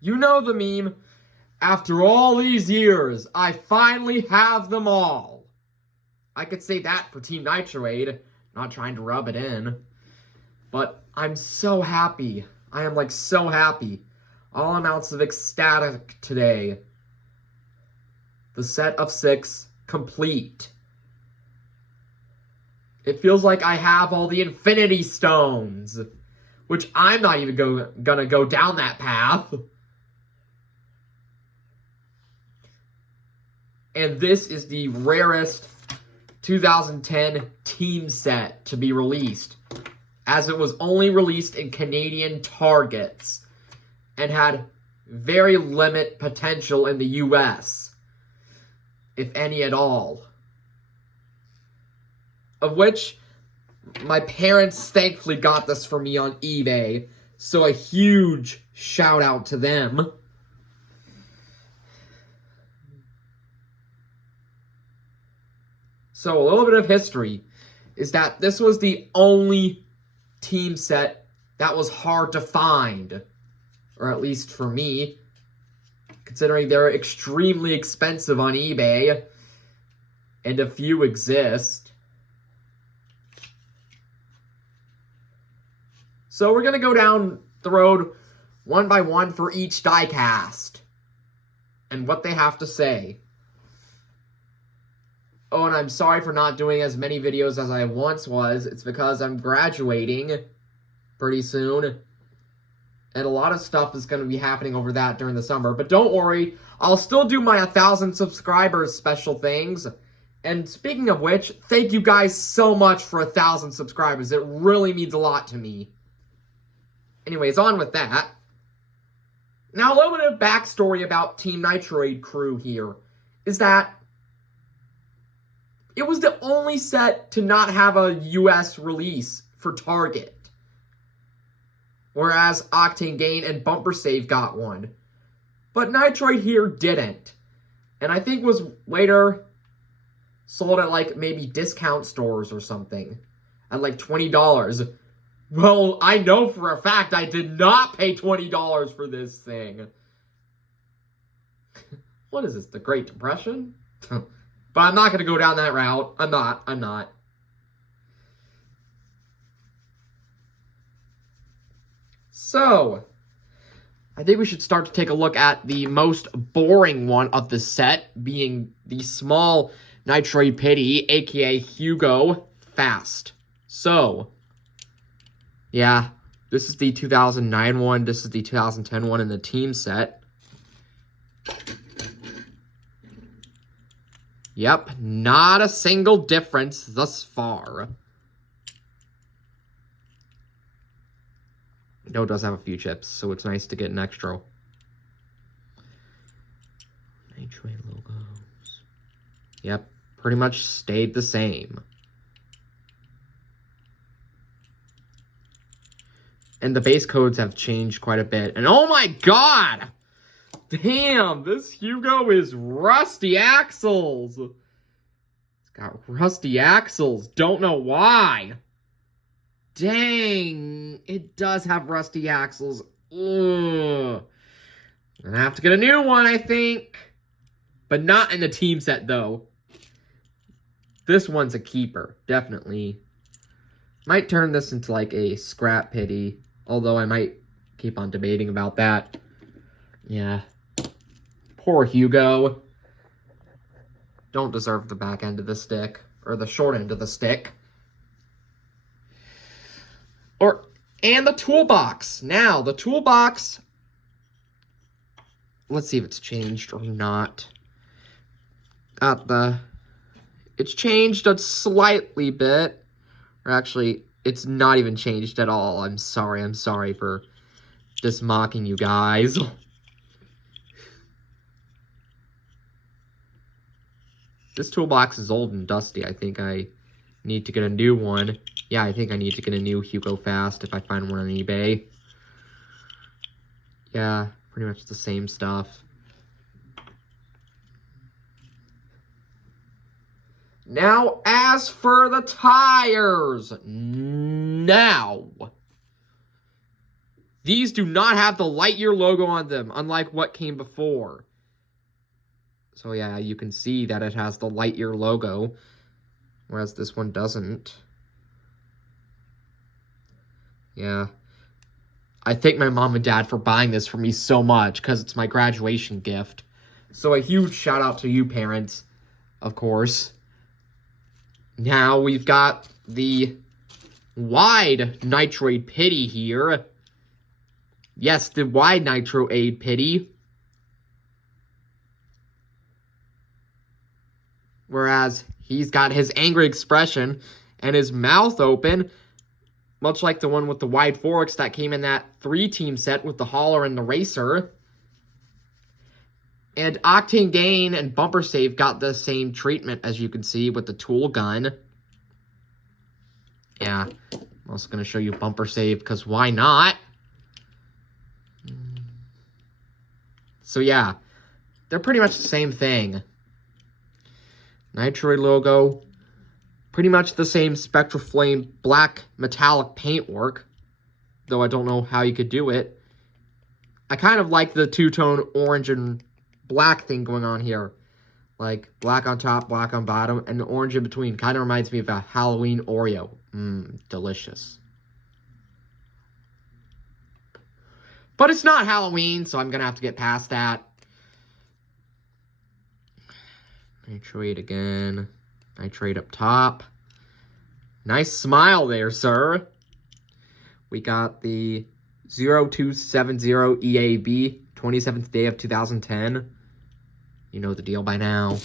You know the meme. After all these years, I finally have them all. I could say that for Team NiTroade. Not trying to rub it in. But I'm so happy. I am like so happy. All amounts of ecstatic today. The set of 6 complete. It feels like I have all the Infinity Stones. Which I'm not even gonna go down that path. And this is the rarest 2010 team set to be released, as it was only released in Canadian targets and had very limited potential in the US, if any at all. Of which, my parents thankfully got this for me on eBay, so a huge shout out to them. So a little bit of history is that this was the only team set that was hard to find, or at least for me, considering they're extremely expensive on eBay, and a few exist. So we're going to go down the road one by one for each diecast and what they have to say. Oh, and I'm sorry for not doing as many videos as I once was. It's because I'm graduating pretty soon. And a lot of stuff is going to be happening over that during the summer. But don't worry, I'll still do my 1,000 subscribers special things. And speaking of which, thank you guys so much for 1,000 subscribers. It really means a lot to me. Anyways, on with that. Now, a little bit of backstory about Team NiTroade crew here is that it was the only set to not have a US release for Target. Whereas Octane Gain and Bumper Save got one. But NiTroade here didn't. And I think was later sold at like maybe discount stores or something. At like $20. Well, I know for a fact I did not pay $20 for this thing. What is this, the Great Depression? But I'm not going to go down that route. I'm not. So, I think we should start to take a look at the most boring one of the set, being the small NiTroade Pity, aka Hugo Fast. So, yeah, this is the 2009 one, this is the 2010 one in the team set. Yep, not a single difference thus far. No, it does have a few chips, so it's nice to get an extra. NiTroade logos. Yep, pretty much stayed the same. And the base codes have changed quite a bit. And oh my god! Damn, this Hugo is rusty axles. It's got rusty axles. Don't know why. Dang, it does have rusty axles. Ugh. I'm gonna have to get a new one, I think. But not in the team set, though. This one's a keeper, definitely. Might turn this into like a scrap pity. Although I might keep on debating about that. Yeah. Poor Hugo. Don't deserve the back end of the stick. Or the short end of the stick. And the toolbox. Now, the toolbox. Let's see if it's changed or not. It's changed a slightly bit. Or actually, it's not even changed at all. I'm sorry for just mocking you guys. This toolbox is old and dusty. I think I need to get a new one. Yeah, I think I need to get a new Hugo Fast if I find one on eBay. Yeah, pretty much the same stuff. Now, as for the tires. Now. These do not have the Lightyear logo on them, unlike what came before. So yeah, you can see that it has the Lightyear logo, whereas this one doesn't. Yeah. I thank my mom and dad for buying this for me so much, because it's my graduation gift. So a huge shout out to you parents, of course. Now we've got the wide NiTroade Pity here. Yes, the wide NiTroade Pity. Whereas he's got his angry expression and his mouth open, much like the one with the wide forks that came in that 3-team set with the hauler and the racer. And Octane Gain and Bumper Save got the same treatment, as you can see, with the tool gun. Yeah, I'm also going to show you Bumper Save, because why not? So yeah, they're pretty much the same thing. NiTroade logo, pretty much the same Spectral Flame black metallic paintwork, though I don't know how you could do it. I kind of like the two-tone orange and black thing going on here. Like, black on top, black on bottom, and the orange in between. Kind of reminds me of a Halloween Oreo. Delicious. But it's not Halloween, so I'm going to have to get past that. NiTroade again. NiTroade up top. Nice smile there, sir. We got the 0270 EAB, 27th day of 2010. You know the deal by now.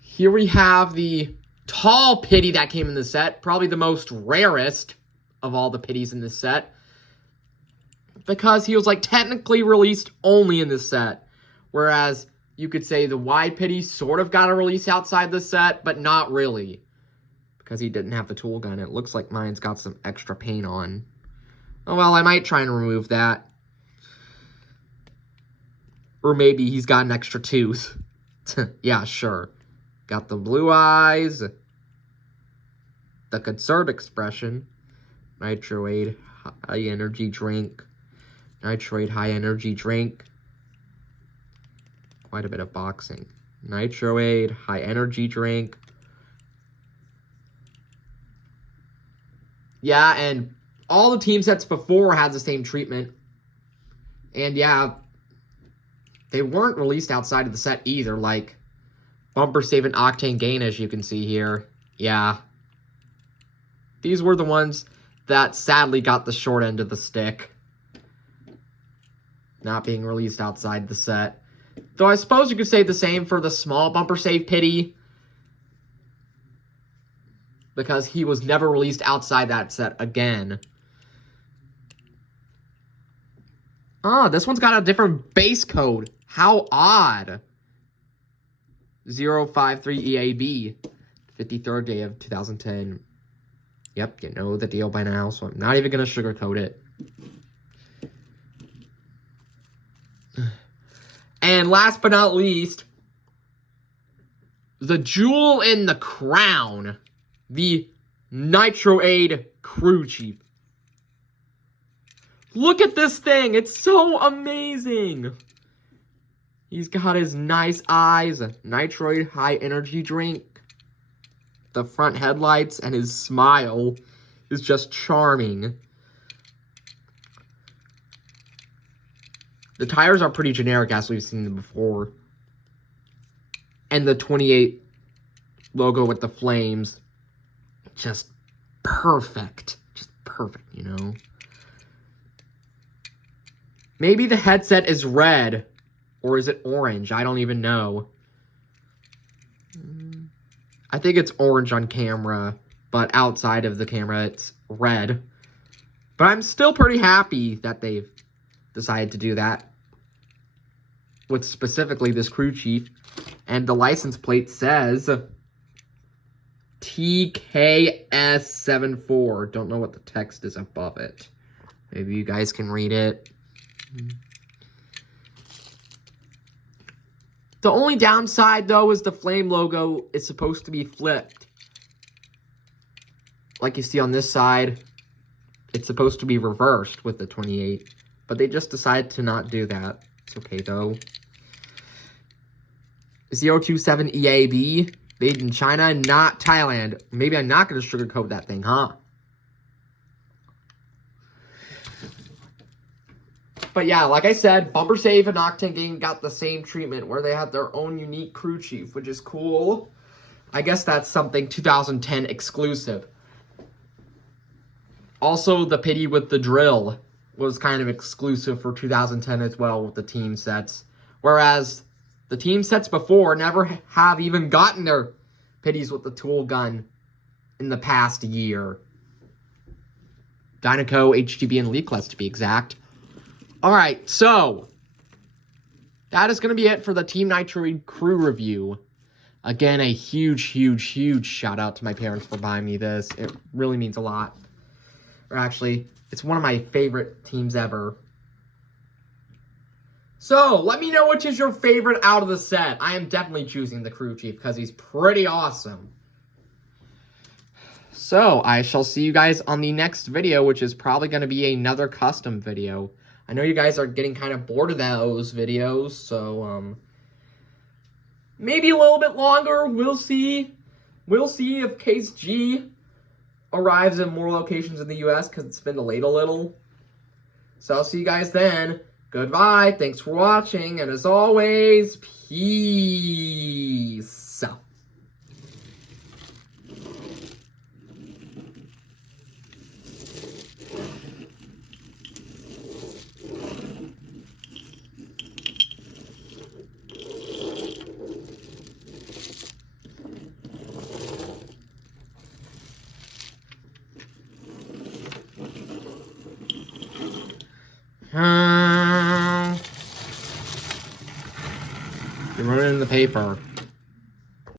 Here we have the tall Pity that came in the set. Probably the most rarest of all the Pities in this set. Because he was, like, technically released only in this set. Whereas, you could say the wide Pity sort of got a release outside the set, but not really. Because he didn't have the tool gun. It looks like mine's got some extra paint on. Oh, well, I might try and remove that. Or maybe he's got an extra tooth. Yeah, sure. Got the blue eyes. The concerned expression. NiTroade high energy drink. NiTroade high energy drink. Quite a bit of boxing. NiTroade high energy drink. Yeah, and all the team sets before had the same treatment. And yeah, they weren't released outside of the set either, like Bumper Save and Octane Gain, as you can see here. Yeah. These were the ones that sadly got the short end of the stick. Not being released outside the set. Though I suppose you could say the same for the small Bumper Save Pity. Because he was never released outside that set again. Oh, this one's got a different base code. How odd. 053 EAB. 53rd day of 2010. Yep, you know the deal by now, so I'm not even going to sugarcoat it. And last but not least, the jewel in the crown. The NiTroade Crew Chief. Look at this thing. It's so amazing. He's got his nice eyes. NiTroade high energy drink. The front headlights and his smile is just charming. The tires are pretty generic as we've seen them before. And the 28 logo with the flames. Just perfect. Just perfect, you know. Maybe the headset is red. Or is it orange? I don't even know. I think it's orange on camera. But outside of the camera, it's red. But I'm still pretty happy that they've decided to do that. With specifically this crew chief. And the license plate says TKS74. Don't know what the text is above it. Maybe you guys can read it. The only downside, though, is the flame logo is supposed to be flipped. like you see on this side, it's supposed to be reversed with the 28. But they just decided to not do that. It's okay, though. 027 EAB, made in China, not Thailand. Maybe I'm not going to sugarcoat that thing, huh? But yeah, like I said, Bumper Save and Octane Gang got the same treatment where they have their own unique crew chief, which is cool. I guess that's something 2010 exclusive. Also, the pity with the drill was kind of exclusive for 2010 as well with the team sets. Whereas the team sets before never have even gotten their pities with the tool gun in the past year. Dynaco, HGB, and Leakless to be exact. Alright, so that is going to be it for the Team NiTroade crew review. Again, a huge, huge, huge shout out to my parents for buying me this. It really means a lot. Or actually, it's one of my favorite teams ever. So, let me know which is your favorite out of the set. I am definitely choosing the crew chief because he's pretty awesome. So, I shall see you guys on the next video, which is probably going to be another custom video. I know you guys are getting kind of bored of those videos, so, maybe a little bit longer. We'll see. We'll see if Case G arrives in more locations in the U.S. because it's been delayed a little. So I'll see you guys then. Goodbye. Thanks for watching. And as always, peace. You're running in the paper.